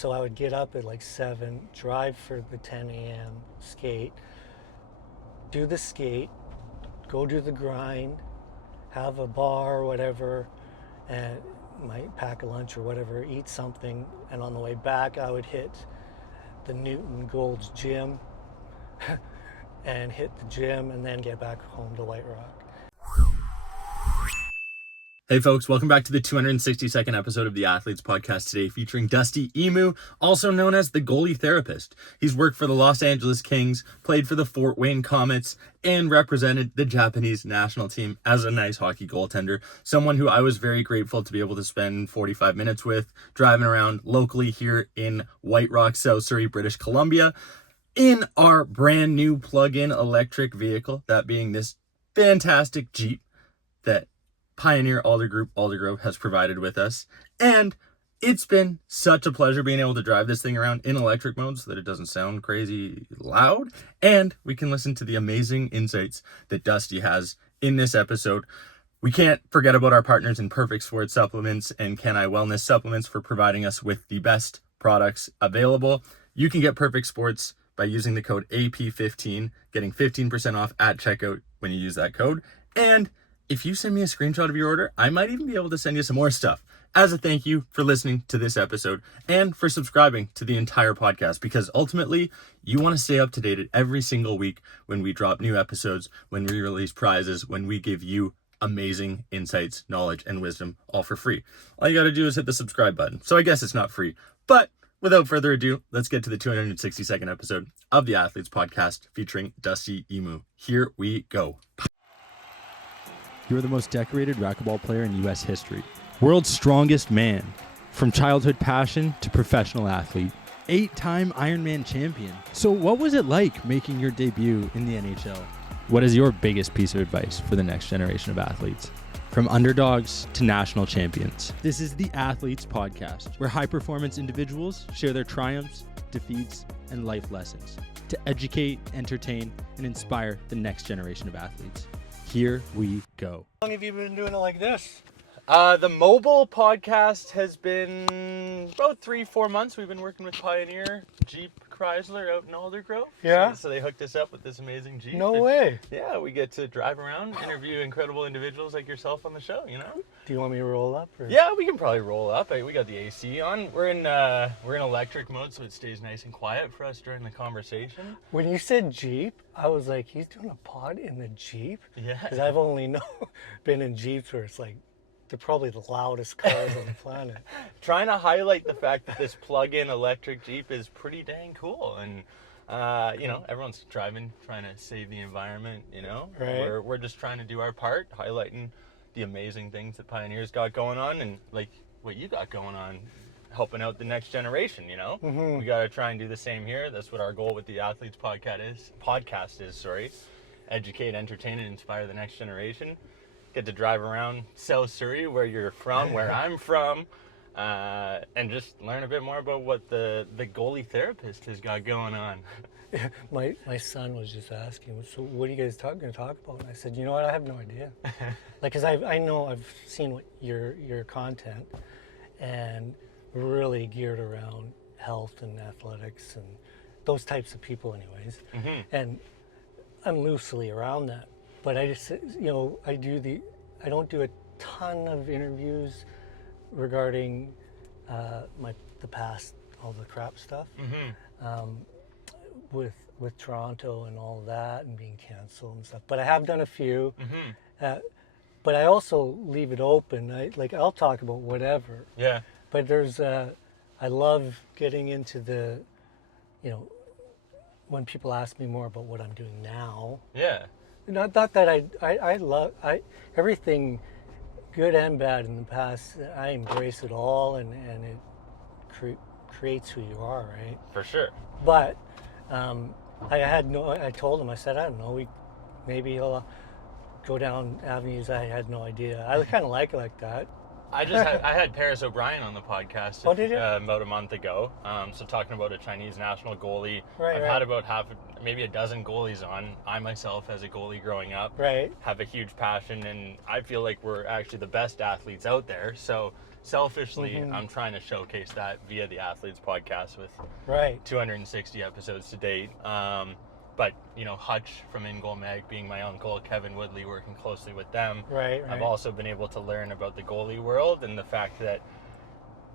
So I would get up at like 7, drive for the 10 a.m. skate, do the skate, go do the grind, have a bar or whatever, and might pack a lunch or whatever, eat something, and on the way back I would hit the Newton Gold's gym and hit the gym and then get back home to White Rock. Hey folks, welcome back to the 262nd episode of the Athletes Podcast today, featuring Dusty Imoo, also known as the Goalie Therapist. He's worked for the Los Angeles Kings, played for the Fort Wayne Comets, and represented the Japanese national team as a nice hockey goaltender. Someone who I was very grateful to be able to spend 45 minutes with, driving around locally here in White Rock, South Surrey, British Columbia, in our brand new plug-in electric vehicle, that being this fantastic Jeep that Pioneer Aldergrove has provided with us. And it's been such a pleasure being able to drive this thing around in electric mode so that it doesn't sound crazy loud. And we can listen to the amazing insights that Dusty has in this episode. We can't forget about our partners in Perfect Sports Supplements and Can I Wellness Supplements for providing us with the best products available. You can get Perfect Sports by using the code AP15, getting 15% off at checkout when you use that code. And if you send me a screenshot of your order, I might even be able to send you some more stuff as a thank you for listening to this episode and for subscribing to the entire podcast, because ultimately you want to stay up to date every single week when we drop new episodes, when we release prizes, when we give you amazing insights, knowledge, and wisdom, all for free. All you got to do is hit the subscribe button. So I guess it's not free, but without further ado, let's get to the 262nd episode of the Athletes Podcast featuring Dusty Imoo. Here we go. You're the most decorated racquetball player in U.S. history. World's strongest man. From childhood passion to professional athlete. 8-time Ironman champion. So what was it like making your debut in the NHL? What is your biggest piece of advice for the next generation of athletes? From underdogs to national champions. This is the Athletes Podcast, where high-performance individuals share their triumphs, defeats, and life lessons to educate, entertain, and inspire the next generation of athletes. Here we go. How long have you been doing it like this? The mobile podcast has been about 3-4 months. We've been working with Pioneer Jeep Chrysler out in Aldergrove. Yeah. So they hooked us up with this amazing Jeep. No way. Yeah, we get to drive around, interview incredible individuals like yourself on the show, you know? Do you want me to roll up? Or? Yeah, we can probably roll up. We got the AC on. We're in electric mode, so it stays nice and quiet for us during the conversation. When you said Jeep, I was like, he's doing a pod in the Jeep? Yeah. Because I've only been in Jeeps where it's like, they're probably the loudest cars on the planet. Trying to highlight the fact that this plug-in electric Jeep is pretty dang cool. And, you know, everyone's driving, trying to save the environment, you know? Right. We're just trying to do our part, highlighting the amazing things that Pioneer's got going on and, like, what you got going on, helping out the next generation, you know? Mm-hmm. We got to try and do the same here. That's what our goal with the Athletes Podcast is. Educate, entertain, and inspire the next generation. Get to drive around South Surrey, where you're from, where I'm from, and just learn a bit more about what the Goalie Therapist has got going on. My son was just asking, so what are you guys going to talk about? And I said, you know what, I have no idea. Like, because I know I've seen what your content, and really geared around health and athletics and those types of people anyways. Mm-hmm. And I'm loosely around that. But I just, you know, I don't do a ton of interviews regarding the past, all the crap stuff, with Toronto and all that and being canceled and stuff. But I have done a few. Mm-hmm. But I also leave it open. I'll talk about whatever. Yeah. But there's, I love getting into the, you know, when people ask me more about what I'm doing now. Yeah. Not that I love everything good and bad in the past. I embrace it all, and it creates who you are, right? For sure. But I told him, I said, I don't know, maybe he'll go down avenues I had no idea. I kind of like it like that. I had Paris O'Brien on the podcast about a month ago. So talking about a Chinese national goalie. I've had about maybe a dozen goalies on. I myself, as a goalie growing up, have a huge passion, and I feel like we're actually the best athletes out there. So selfishly, I'm trying to showcase that via the Athletes podcast with Right. 260 episodes to date. But, you know, Hutch from In Goal Mag being my uncle, Kevin Woodley working closely with them. Right. I've also been able to learn about the goalie world and the fact that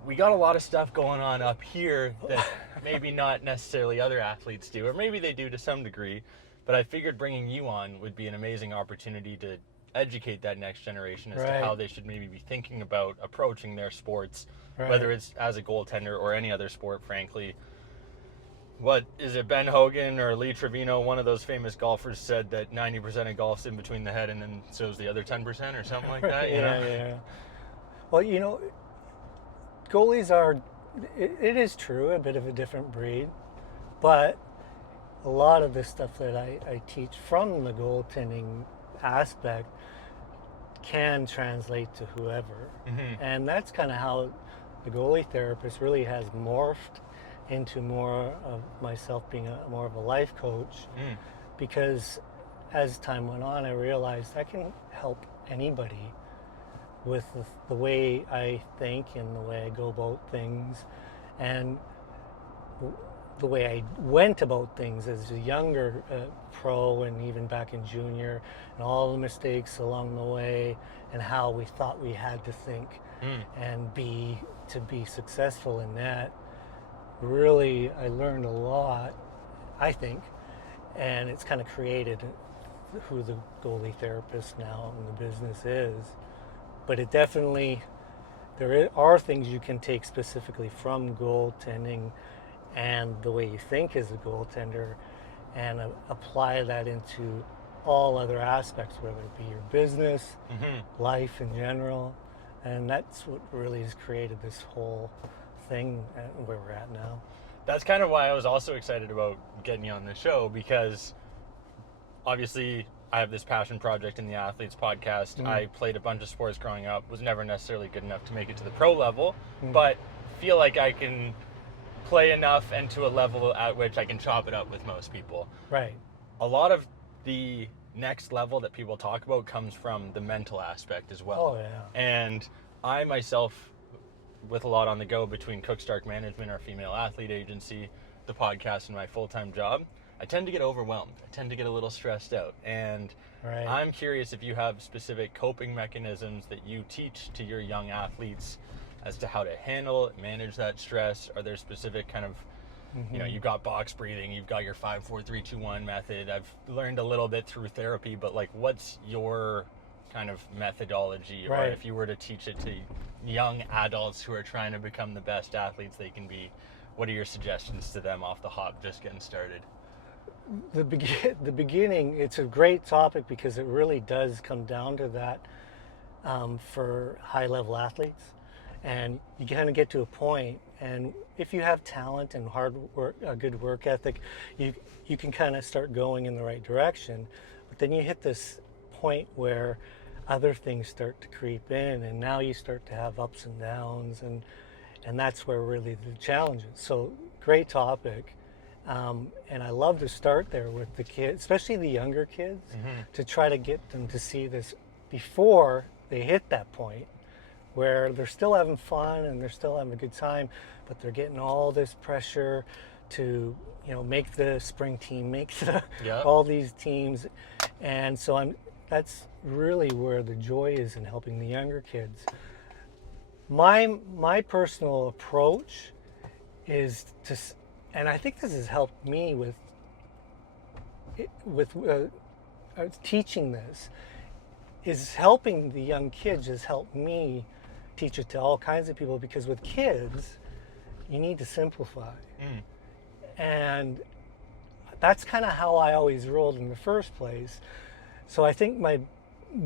we got a lot of stuff going on up here that maybe not necessarily other athletes do, or maybe they do to some degree. But I figured bringing you on would be an amazing opportunity to educate that next generation as to Right. how they should maybe be thinking about approaching their sports, Right. whether it's as a goaltender or any other sport, frankly. What is it, Ben Hogan or Lee Trevino, one of those famous golfers, said that 90% of golf's in between the head and then so's the other 10% or something like that, you know? Yeah. Well, you know, goalies are, it is true, a bit of a different breed, but a lot of the stuff that I teach from the goaltending aspect can translate to whoever. And that's kind of how the goalie therapist really has morphed into more of myself being more of a life coach, because as time went on, I realized I can help anybody with the way I think and the way I go about things, and the way I went about things as a younger pro and even back in junior, and all the mistakes along the way, and how we thought we had to think and be to be successful in that. Really, I learned a lot, I think, and it's kind of created who the goalie therapist now in the business is. But it definitely, there are things you can take specifically from goaltending and the way you think as a goaltender, and apply that into all other aspects, whether it be your business, life in general. And that's what really has created this whole thing where we're at now. That's kind of why I was also excited about getting you on the show, because obviously I have this passion project in the Athletes podcast. I played a bunch of sports growing up, was never necessarily good enough to make it to the pro level, but feel like I can play enough and to a level at which I can chop it up with most people. Right. A lot of the next level that people talk about comes from the mental aspect as well. Oh, yeah. And I myself, with a lot on the go between Cook Stark Management, our female athlete agency, the podcast, and my full-time job, I tend to get overwhelmed. I tend to get a little stressed out. And Right. I'm curious if you have specific coping mechanisms that you teach to your young athletes as to how to handle, manage that stress. Are there specific kind of, you know, you've got box breathing, you've got your 5-4-3-2-1 method. I've learned a little bit through therapy, but like, what's your kind of methodology? Or Right. if you were to teach it to young adults who are trying to become the best athletes they can be, what are your suggestions to them off the hop just getting started? The beginning, it's a great topic because it really does come down to that for high-level athletes. And you kind of get to a point, and if you have talent and hard work, a good work ethic, you can kind of start going in the right direction. But then you hit this point where other things start to creep in, and now you start to have ups and downs, and that's where really the challenge is. So great topic. And I love to start there with the kids, especially the younger kids, to try to get them to see this before they hit that point where they're still having fun and they're still having a good time, but they're getting all this pressure to, you know, make the spring team, make all these teams. And so that's really where the joy is in helping the younger kids. My personal approach is to, and I think this has helped me with teaching this, is helping the young kids has helped me teach it to all kinds of people, because with kids, you need to simplify. And that's kind of how I always rolled in the first place. So I think my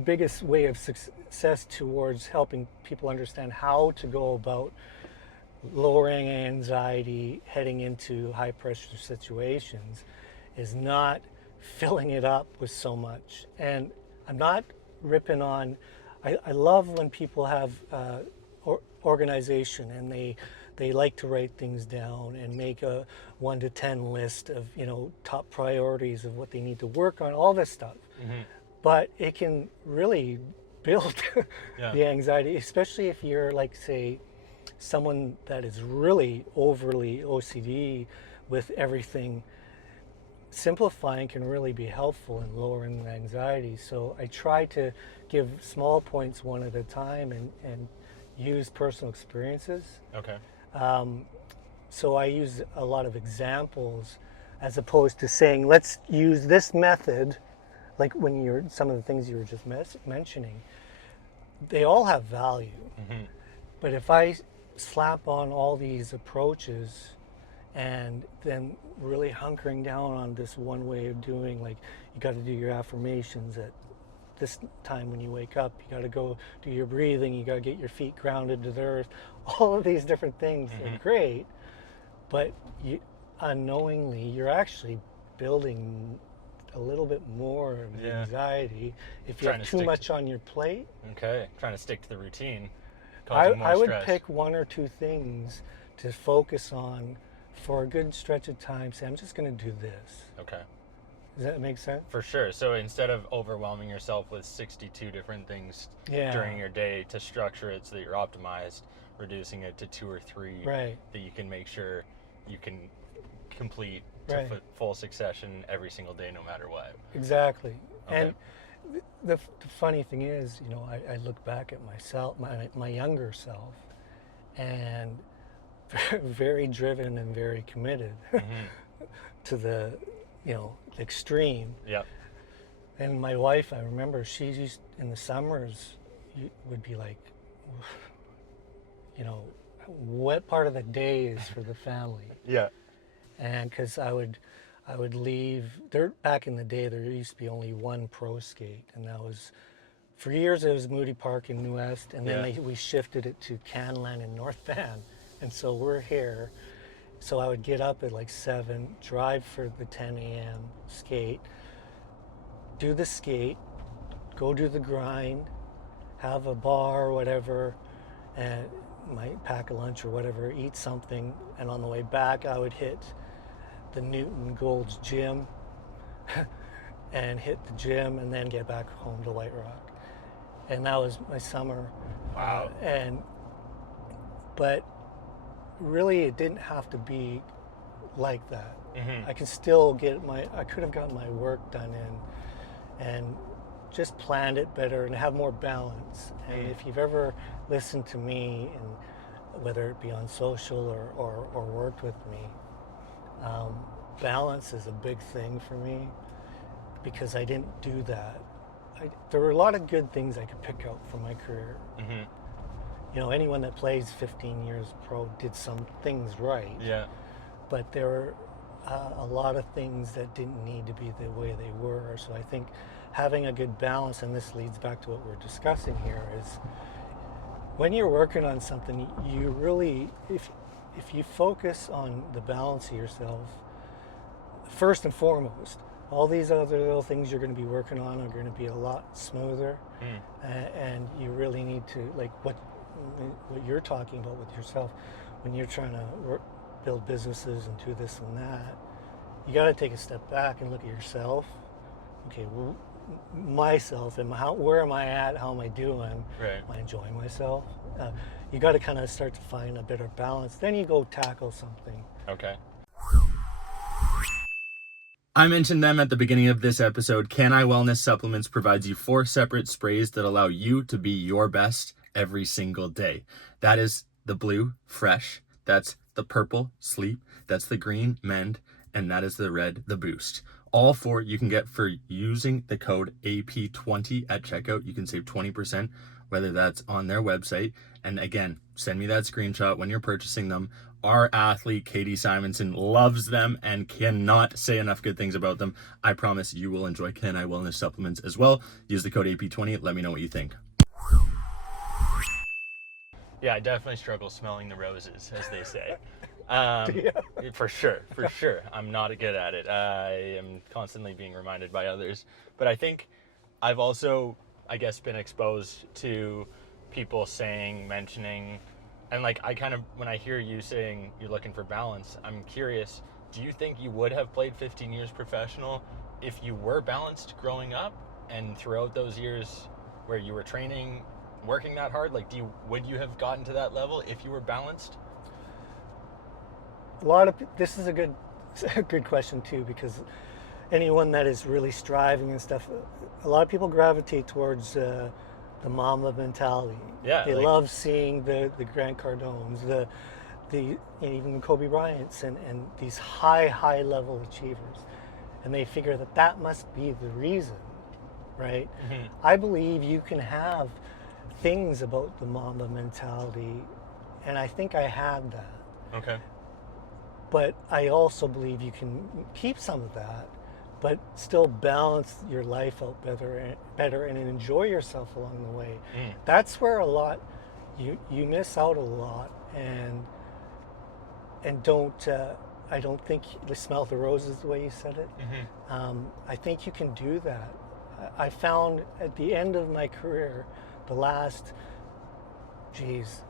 biggest way of success towards helping people understand how to go about lowering anxiety heading into high pressure situations is not filling it up with so much. And I'm not ripping on, I love when people have organization and they like to write things down and make a 1 to 10 list of, you know, top priorities of what they need to work on, all this stuff. But it can really build Yeah. the anxiety, especially if you're like, say, someone that is really overly OCD with everything. Simplifying can really be helpful in lowering the anxiety. So I try to give small points one at a time and use personal experiences. Okay. So I use a lot of examples as opposed to saying, let's use this method, like when you're, some of the things you were just mentioning, they all have value. Mm-hmm. But if I slap on all these approaches and then really hunkering down on this one way of doing, like you got to do your affirmations at this time when you wake up, you got to go do your breathing, you got to get your feet grounded to the earth, all of these different things are great, but you unknowingly you're actually building a little bit more of anxiety if you have too much on your plate. Okay, trying to stick to the routine, causing more I would stress. pick one or two things to focus on for a good stretch of time. Say, I'm just going to do this. Okay. Does that make sense? For sure. So instead of overwhelming yourself with 62 different things during your day, to structure it so that you're optimized, reducing it to 2 or 3 Right. that you can make sure you can complete Right. to full succession every single day, no matter what. Exactly. Okay. And the funny thing is, you know, I look back at myself, my younger self, and very driven and very committed to the, you know, extreme. Yep. And my wife, I remember, she used in the summers would be like, you know, what part of the day is for the family? Yeah. And because I would leave there back in the day, there used to be only one pro skate, and that was, for years it was Moody Park in New West, and then we shifted it to Canlan in North Van, and so we're here. So I would get up at like 7, drive for the 10 a.m. skate, do the skate, go do the grind, have a bar or whatever, and might pack a lunch or whatever, eat something, and on the way back I would hit the Newton Gold's gym and hit the gym and then get back home to White Rock. And that was my summer. Wow. But really it didn't have to be like that. Mm-hmm. I can still I could have gotten my work done and just planned it better and have more balance. And if you've ever listened to me, and whether it be on social or worked with me, balance is a big thing for me because I didn't do that. There were a lot of good things I could pick out from my career. Mm-hmm. You know, anyone that plays 15 years pro did some things right. Yeah. But there were a lot of things that didn't need to be the way they were. So I think having a good balance, and this leads back to what we're discussing here, is when you're working on something, you really, if you focus on the balance of yourself, first and foremost, all these other little things you're going to be working on are going to be a lot smoother. And you really need to, like what you're talking about with yourself, when you're trying to build businesses and do this and that, you got to take a step back and look at yourself. Okay, myself, and where am I at? How am I doing? Right. Am I enjoying myself? You got to kind of start to find a better balance. Then you go tackle something. Okay. I mentioned them at the beginning of this episode. Can-I Wellness Supplements provides you 4 separate sprays that allow you to be your best every single day. That is the blue, Fresh. That's the purple, Sleep. That's the green, Mend. And that is the red, the Boost. All 4 you can get for using the code AP20 at checkout. You can save 20%, whether that's on their website. And again, send me that screenshot when you're purchasing them. Our athlete, Katie Simonson, loves them and cannot say enough good things about them. I promise you will enjoy Can-I Wellness Supplements as well. Use the code AP20. Let me know what you think. Yeah, I definitely struggle smelling the roses, as they say. For sure. I'm not good at it. I am constantly being reminded by others. But I think I've also, I guess, been exposed to people mentioning, and like I kind of, when I hear you saying you're looking for balance, I'm curious, do you think you would have played 15 years professional if you were balanced growing up? And throughout those years, where you were training, working that hard? Like, would you have gotten to that level if you were balanced? This is a good question too, because anyone that is really striving and stuff, a lot of people gravitate towards the mamba mentality. Yeah, They love seeing the Grant Cardones, even Kobe Bryant's and these high level achievers, and they figure that must be the reason, right? Mm-hmm. I believe you can have things about the mamba mentality, and I think I had that. Okay. But I also believe you can keep some of that, but still balance your life out better and enjoy yourself along the way. That's where you miss out a lot, and don't I don't think you smell the roses the way you said it. Mm-hmm. I think you can do that. I found at the end of my career, the last 6-7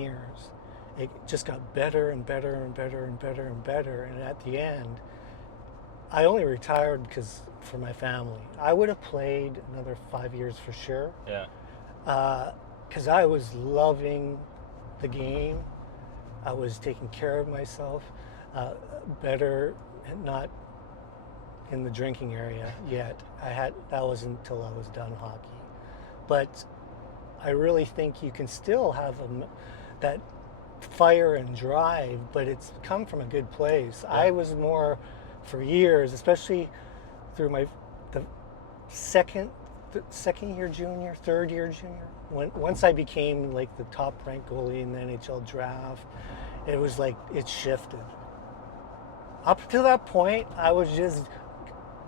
years, it just got better and better and better and better and better. And at the end, I only retired for my family. I would have played another 5 years for sure. Yeah. Because I was loving the game. I was taking care of myself better, not in the drinking area yet. That wasn't until I was done hockey. But I really think you can still have that fire and drive, but it's come from a good place. Yeah. I was more, for years, especially through the second year junior, third year junior, once I became like the top ranked goalie in the NHL draft, it was like it shifted. Up to that point, I was just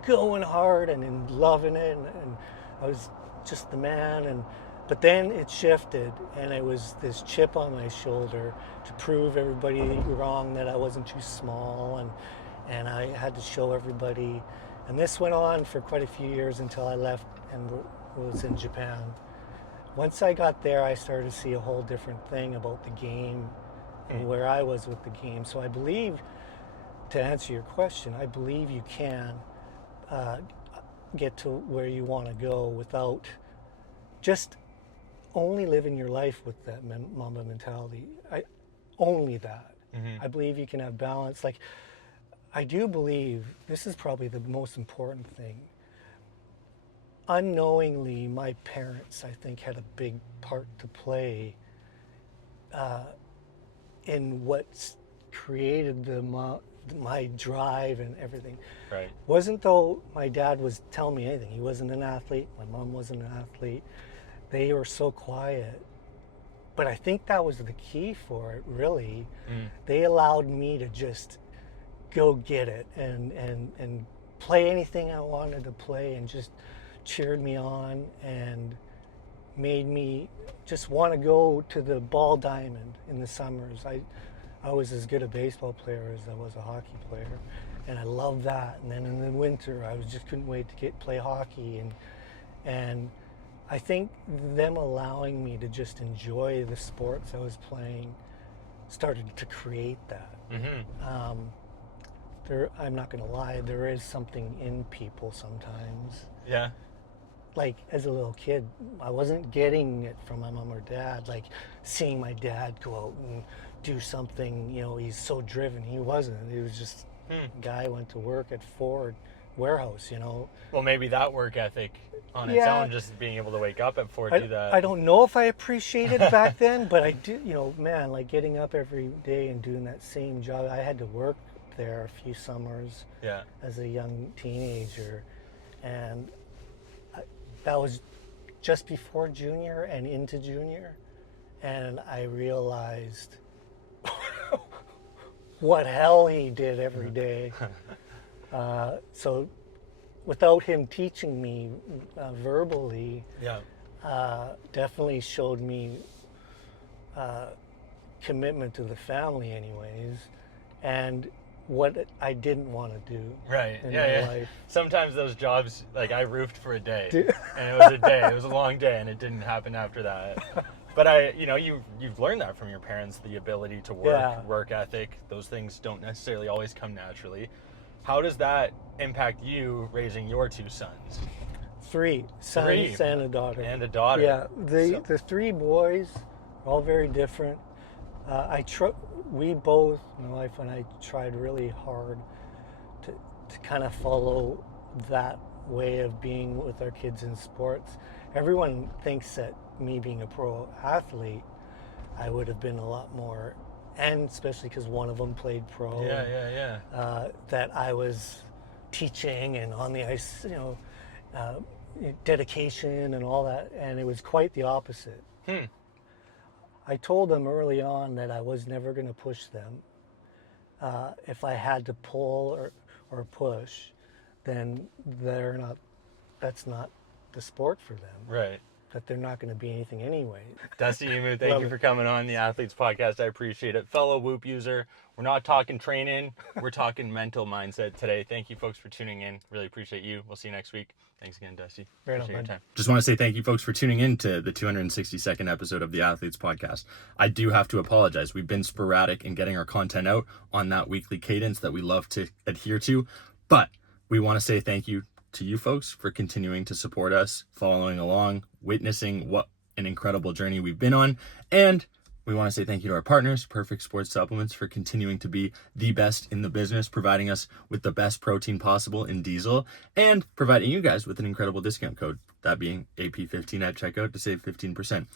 going hard and loving it, and I was just the man. But then it shifted, and it was this chip on my shoulder to prove everybody wrong, that I wasn't too small, and I had to show everybody. And this went on for quite a few years until I left and was in Japan. Once I got there, I started to see a whole different thing about the game and where I was with the game. So I believe, to answer your question, I believe you can get to where you want to go without just only living your life with that mamba mentality. Only that. Mm-hmm. I believe you can have balance. Like, I do believe this is probably the most important thing. Unknowingly, my parents, I think, had a big part to play in what created my drive and everything. Right. Wasn't though my dad was telling me anything. He wasn't an athlete. My mom wasn't an athlete. They were so quiet. But I think that was the key for it, really. They allowed me to just go get it and play anything I wanted to play, and just cheered me on and made me just want to go to the ball diamond in the summers. I was as good a baseball player as I was a hockey player, and I loved that. And then in the winter, I just couldn't wait to play hockey, and I think them allowing me to just enjoy the sports I was playing started to create that. Mm-hmm. I'm not going to lie, there is something in people sometimes. Yeah. Like, as a little kid, I wasn't getting it from my mom or dad. Like, seeing my dad go out and do something, he's so driven. He wasn't. He was just a guy who went to work at Ford warehouse, Well, maybe that work ethic on its own, just being able to wake up at 4, do that. I don't know if I appreciated it back then, but I do, man, like getting up every day and doing that same job. I had to work there a few summers as a young teenager, and that was just before junior and into junior, and I realized what hell he did every day. So without him teaching me verbally, definitely showed me commitment to the family anyways, and what I didn't want to do in my life. Sometimes those jobs, like, I roofed for a day, and it was a long day, and it didn't happen after that. But you've learned that from your parents, the ability to work ethic. Those things don't necessarily always come naturally. How does that impact you raising your two sons? Three sons and a daughter. And a daughter. Yeah, the three boys are all very different. We both, my wife and I, tried really hard to kind of follow that way of being with our kids in sports. Everyone thinks that me being a pro athlete, I would have been a lot more, and especially because one of them played pro. That I was teaching and on the ice, dedication and all that, and it was quite the opposite. I told them early on that I was never going to push them. If I had to pull or push, then that's not the sport for them. Right. That they're not going to be anything anyway. Dusty Imoo, thank you for coming on the Athletes Podcast. I appreciate it. Fellow Whoop user, we're not talking training. We're talking mental mindset today. Thank you, folks, for tuning in. Really appreciate you. We'll see you next week. Thanks again, Dusty. Appreciate your time. Just want to say thank you, folks, for tuning in to the 262nd episode of the Athletes Podcast. I do have to apologize. We've been sporadic in getting our content out on that weekly cadence that we love to adhere to, but we want to say thank you to you folks for continuing to support us, following along, witnessing what an incredible journey we've been on. And we want to say thank you to our partners, Perfect Sports Supplements, for continuing to be the best in the business, providing us with the best protein possible in diesel, and providing you guys with an incredible discount code, that being AP15 at checkout to save 15%.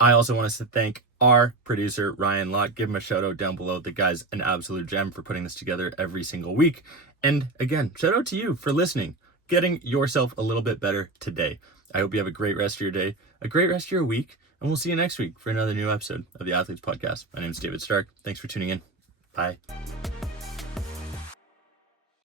I also want to thank our producer, Ryan Lott. Give him a shout out down below. The guy's an absolute gem for putting this together every single week. And again, shout out to you for listening, getting yourself a little bit better today. I hope you have a great rest of your day, a great rest of your week, and we'll see you next week for another new episode of the Athletes Podcast. My name is David Stark. Thanks for tuning in. Bye.